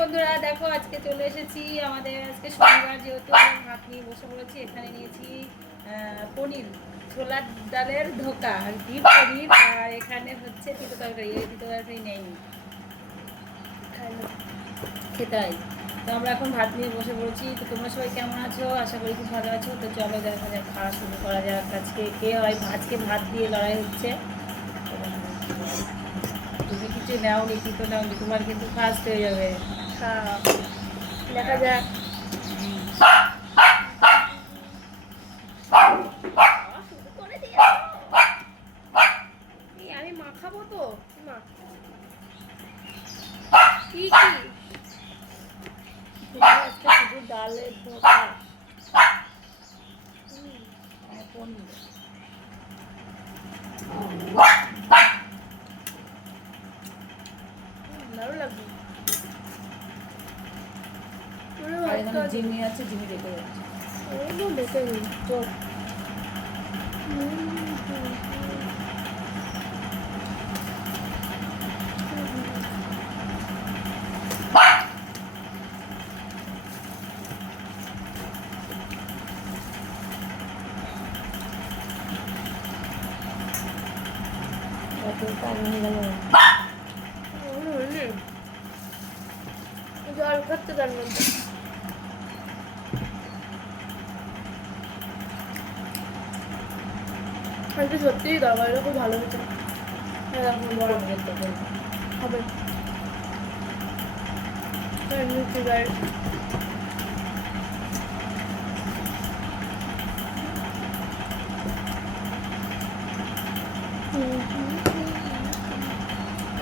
বন্ধুরা, দেখো আজকে চলে এসেছি। আমাদের আজকে শনিবার, যেহেতু ভাত নিয়ে বসে পড়েছি। এখানে নিয়েছি পনির, ছোলার ডালের ধোকা আর কি পনির, আর এখানে হচ্ছে তিতো তরকারি। এই তিতো তরকারি নেই, খেতে হয়। তো আমরা এখন ভাত নিয়ে বসে পড়েছি। তো তোমরা সবাই কেমন আছো? আশা করি খুব ভালো আছো। তো চলো দেখা যাক, খাওয়া শুরু করা যাক। আজকে কে হয়, আজকে ভাত দিয়ে লড়াই হচ্ছে। তুমি কিছু নাওনি, তিতো নাওনি, তোমার কিন্তু ফার্স্ট হয়ে যাবে। দেখা যাক। আমি মাখাবো তো কি শুধু ডালের ধোকা, পনির। ভালো লাগবে। আর এখানে জিমি আছে, জিমি দেখে যাচ্ছে। দেখে নিই তো। জল খাচ্ছে তার মধ্যে। আজকে সত্যিই তরকারিটা খুব ভালো হয়েছে। হবে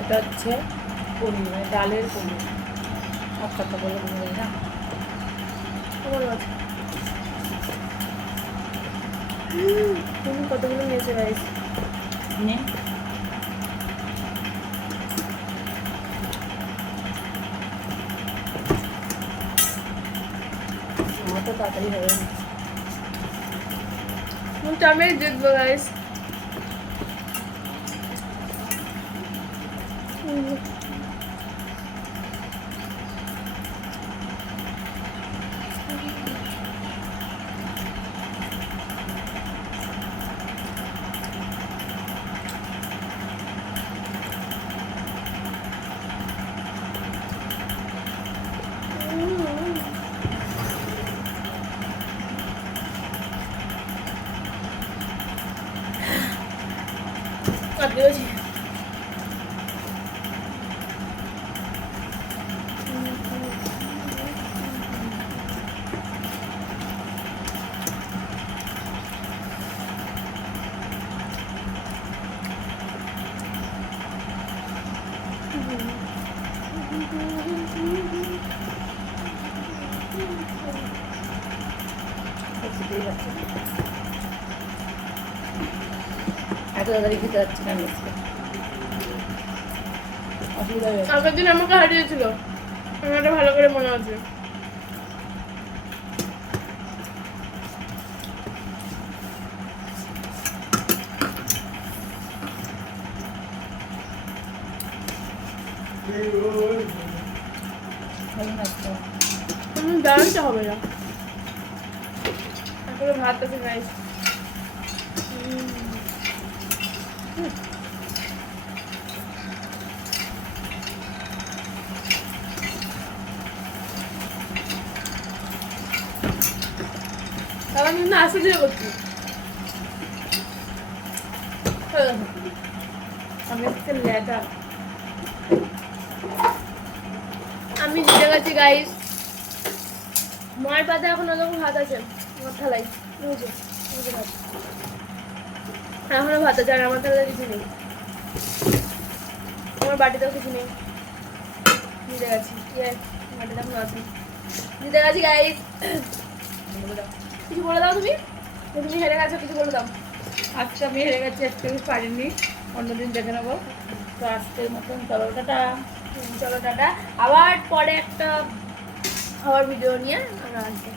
এটা হচ্ছে পনির, মানে ডালের পনির। সব কথা বলে বলে না। তুমি কতগুলো নিয়েছে গাইস? নে, আমার তো তাড়াতাড়ি হবে না। আমি দেখবো গাইস। এত তাড়াতাড়ি খেতে যাচ্ছে না মিসকে, অসুবিধা হয়ে যাচ্ছে। আগের দিন আমাকে হারিয়েছিল, আমার এটা ভালো করে মনে আছে। দাঁড়াতে হবে না, তারপরে ভাত আছে গাইস। আমার কিন্তু আসে দিয়ে করছি। আমি হচ্ছে লেদা। আমি জিতে গেছি গাইস। মায়ের পাতে এখন ওরকম ভাত আছে আমার থালাই, বুঝে বুঝে ভাত এখনো ভাত আছে, আর আমার থালায় কিছু নেই, আমার বাটিতেও কিছু নেই। জিতে গেছি, বাটিতে এখন আছে। জিতে গেছি গাইস। কিছু বলে দাও তুমি, তুমি হেরে গেছো, কিছু বলে দাও। আজকে আমি হেরে গেছি, আজকে আমি পারিনি, অন্যদিন দেখে নেবো। তো আজকের মতন চলো টাটা। চলো টাটা, আবার পরে একটা খাওয়ার ভিডিও নিয়ে আমরা আসবো।